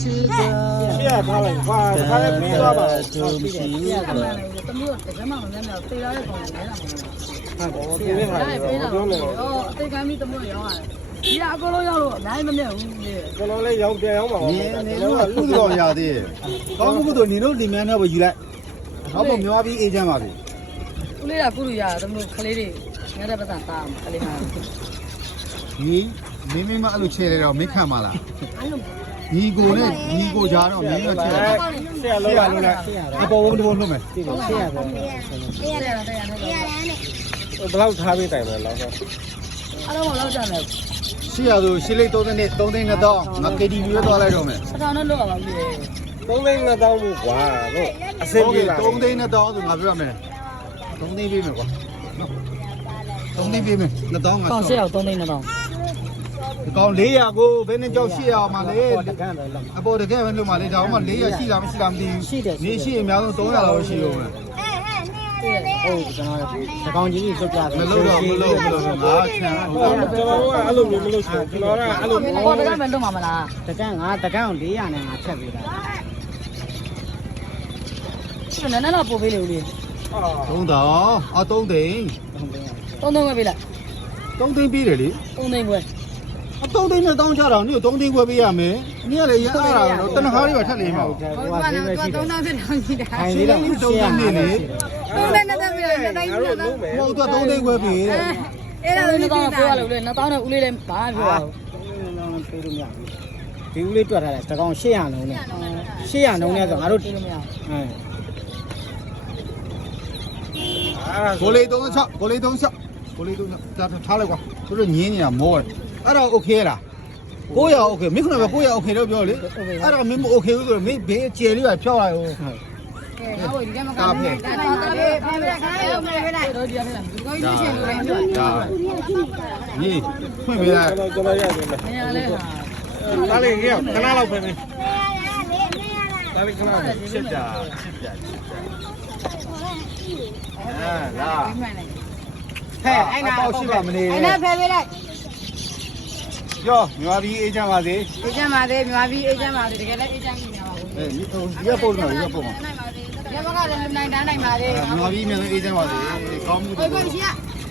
ရှေ့ထားလိုက်ဟာခါလေးပြီးသွားပါတော့ ကျုံရှိဘူး အမှန်လည်းတမျိုးတကယ်မှမများများတေးရတဲ့ကောင်လည်းလာမှာ ဟာဘောပြင်းနေတာပြောနေတော့ အော်အသိကမ်းပြီးတမျိုးရောင်းရတယ်ဒီအကုန်လုံးရောက်လို့အများကြီးမမြတ်ဘူးလေ ကျွန်တော်လည်းရောင်းပြန်ရောင်းပါပါ နေလို့ကုသိုလ်ရသေးတယ်ကောင်းမှုကုသိုလ်နေလို့ဒီမန်းတော့ပဲယူလိုက်နောက်မှမျောပြီးအေးချမ်းပါပြီ ဦးလေးကကုလူရတမျိုးခလေးတွေငါတဲ့ပတ်စံသားမှာခလေးမှာ ဒီမင်းမအဲ့လိုချဲလဲတော့မင်းခံပါလား အဲ့လို ညီကိုနဲ့ညီကိုကြားတော့မင်းတော့ချဲ ရှေ့လုံးရလုံးလိုက် အပေါ်ဘုံဘုံလုံးမယ် တေးရတယ်တေးရတယ် ဘယ်လောက်ထားပေးတိုင်လဲလောက်တော့ အားလုံးလောက်ကြတယ် ရှေ့ရဆိုရှေ့လေး3သိန်းနဲ့3သိန်းနဲ့တော့ငါ KTV ရွေးသွားလိုက်တော့မယ် စထောင်နဲ့လောက်အောင်ပြီ 3သိန်းနဲ့တောင်းဘူးကွာတို့အစင်းပြေလာ 3သိန်းနဲ့တော့ဆိုငါပြောရမယ်3သိန်းပေးမယ်ကွာနော်3သိန်းပေးမယ်2000ငါ ကောင်ရှေ့အောင်3သိန်းနဲ့တော့ ဒီကောင်400ကိုဘယ်နဲ့ကြောက်800မှာလဲ တကန်းတယ်လောက် အပေါ်တကယ်ပဲလို့မှလေဒါမှ400ရှိလားမရှိလားမသိဘူးနေရှိအများဆုံး300လောက်ရှိဦးမယ် ဟုတ်ကျွန်တော်တကောင်ကြီးစုပ်ပြတယ် မလို့တော့ငါချမ်း ကျွန်တော်ကအဲ့လိုမျိုးမလုပ်ချင်ကျွန်တော်ကအဲ့လို ဘောတကယ်မလုံးမှာမလား တကန်းငါတကန်းကို400နဲ့ငါချက်ပေးတာ နည်းနည်းတော့ပို့ပေးလေဦးလေး 3000အ3သိန်း 3သိန်းပဲပေးလိုက် 3သိန်းပေးတယ်လေ 3သိန်းပဲ အ3သိန်းနဲ့တောင်းကြတော့နင့်3သိန်းခွဲပေးရမယ်နင့်ကလည်းရအားတာတော့တနခါးလေးပါထက်နေမှာ ဟိုက3000တောင်းရှိတာ ခိုင်းသေးတော့ 3သိန်းနေလေ 3သိန်းနဲ့ပြည့်တိုင်းပြည့်တော့ မဟုတ်တော့3သိန်းခွဲပေးတယ် အဲ့ဒါလည်းတော့ပြောရလို့လေ2000နဲ့ဦးလေးလည်းဘာပြော ပေးလို့မရဘူးဒီဦးလေးတွက်ထားတယ်တကောင်800လုံးနဲ့800လုံးနဲ့ဆိုငါတို့ ဘူးလို့မရ ကိုလေး36ကိုလေး36ကိုလေး36ထားလိုက်ကွာသူတို့ညင်းနေတာမောတယ်အဲ့ဒါโอเคလား900โอเคမင်းခုနက900โอเคလို့ပြောလေအဲ့ဒါမင်းမโอเคဘူးဆိုတော့မင်းဘေးကျယ်လေးပါဖြောက်လိုက်ဦး ကဲငါ့ကိုဒီကမကောင်းဘူးဒါတော့ဖေးဖေးခါလေးလုံးလေးလိုက်တော့ဒီရတယ်ဒီကိုကြီးချင်းလို့လည်းပြော ဒါညီဖွင့်ပေးလိုက် ကျွန်တော်ရတယ် နေရလဲဟာ ဒါလေးရခဏလောက်ပဲဒါလေးခဏချက်ကြလာ မှန်တယ် ဟဲ့အဲ့နာ တော့ရှိပါမနေ အဲ့ဒါဖေးပေးလိုက် ပြောမြန်မာပြည်အေးချမ်းပါစေ အေးချမ်းပါသေးမြန်မာပြည်အေးချမ်းပါသေးတကယ်လည်းအေးချမ်းနေပါဘူး ရက်ပို့တော့ရက်ပို့မှာ ရမကလည်းနိုင်တန်းနိုင်ပါသေး မြန်မာပြည်မြန်အေးချမ်းပါစေကောင်းမှု ကိုကိုရှိရ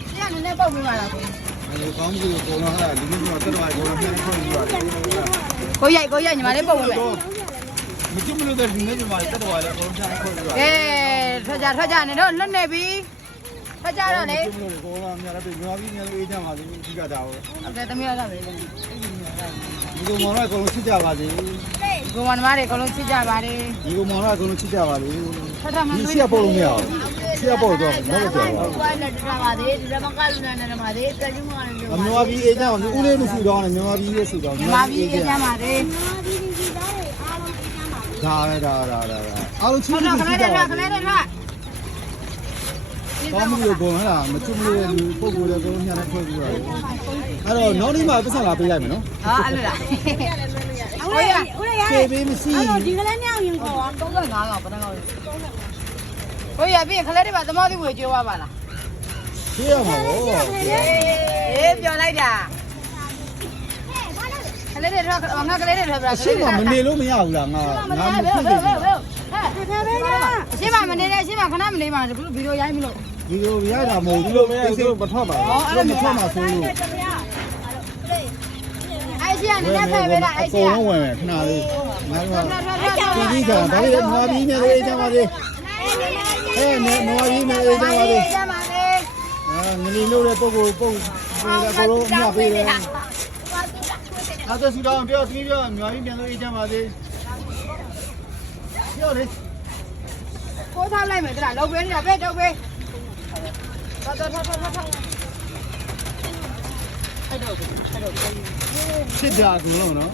ရှိရနည်းနည်းပုတ်ပေးပါလားကို ကောင်းမှုကိုတော့ဟာလူမျိုးကတော့တော်တော်ကိုပြန်ဖွင့်ပြီးပါတယ် ကိုရိုက်ညီမလေးပုတ်ပေးမယ် မကြည့်မလို့တဲ့လူမျိုးတွေတော်တော်လည်းအကုန်ပြန်ဖွင့်ပြီးပါ ကဲထွက်ကြနေတော့လွတ်နေပြီထွက်ကြတော့လေ ကိုလာမြတ်တဲ့မြန်မာပြည်မြန်အေးချမ်းပါစေဒီကတာဟုတ် အကဲသမီးရတာပဲ ဒီလိုမောင်တော့အကုန်ချစ်ကြပါစေ ကိုမနမတွေအကုန်လုံးချစ်ကြပါတယ် ဒီလိုမောင်တော့အကုန်ချစ်ကြပါလေ ထွက်ထမှ ဒီရှေ့ပို့လို့မရဘူးရှေ့ပို့တော့မဟုတ်တယ် ကွာလက်ထားပါသေးဒီမကလူနာနဲ့ပါသေးတက်ကျမနဲ့ မြန်မာပြည်အေးချမ်းပါစေဦးလေးလို့ဆူတော့တယ်မြန်မာပြည်ရဲ့ဆူတော့ မြန်မာပြည်အေးချမ်းပါသေး ဒါအားလုံးချစ် ထွက် ကြ ခ ပါ လေး စေ တွေထွက်ခလေးတွေထွက် ကောင်းမှုကိုဘုံဟလားမချစ်မလို့လူပုဂ္ဂိုလ်လည်းကိုယ်ညနေဖွဲ့ပြီးရတယ်အဲ့တော့နောက်နေ့မှပတ်စံလာပေးလိုက်မယ်နော် ဟာအဲ့လိုလား ဖြေပေးမရှိ ဒီကလေးမြောက်ရင်ခေါ်35လောက်ပထမဆုံးကိုရပြီခလေးတွေပါသမောတိဝေကျွေးသွားပါလား ဖြေရမှာဗော အေးပြောလိုက်တာခလေးတွေထွက်ငါကလေးတွေထွက်ပြ အရှိမမနေလို့မရဘူးလားငါမဖြစ်ဘူး ရှင်းမမနေနဲ့ရှင်းမခဏမနေပါဘူးဗီဒီယိုရိုက်မလို့ ဒီလိုရတာမဟုတ် ဒီ ဘူး လိုမရဘူးမထွက်ပါဘူး အဲ့မထွက်မှာဆိုလို့ အဲ့ရှင်းကနေဖယ်ပေးလိုက်အဲ့ရှ အ င်း ကုန်လုံးဝင်မယ်ခဏလေးငါတို့ကတီးကဒါလေးငါပြီးနေလေးချမ်းပါစေဟဲ့ငါပြီးနေလေးချမ်းပါစေ ရှင်းပါလေ ငလီလို့တဲ့ပုဂ္ဂိုလ်ပုဂ္ဂိုလ်အကုန်လုံးအမြပေးတယ်အဲ့ဒါစီတော့ပြောပြီးပြောငါပြီးပြန်လို့အေးချမ်းပါစေပြောလေ ကိုထားလိုက်မယ်တလားလောက်ပေးနေတာပဲတော့ပဲတော်အဲ့တော့ ချစ်ကြအကုန်လုံးနော်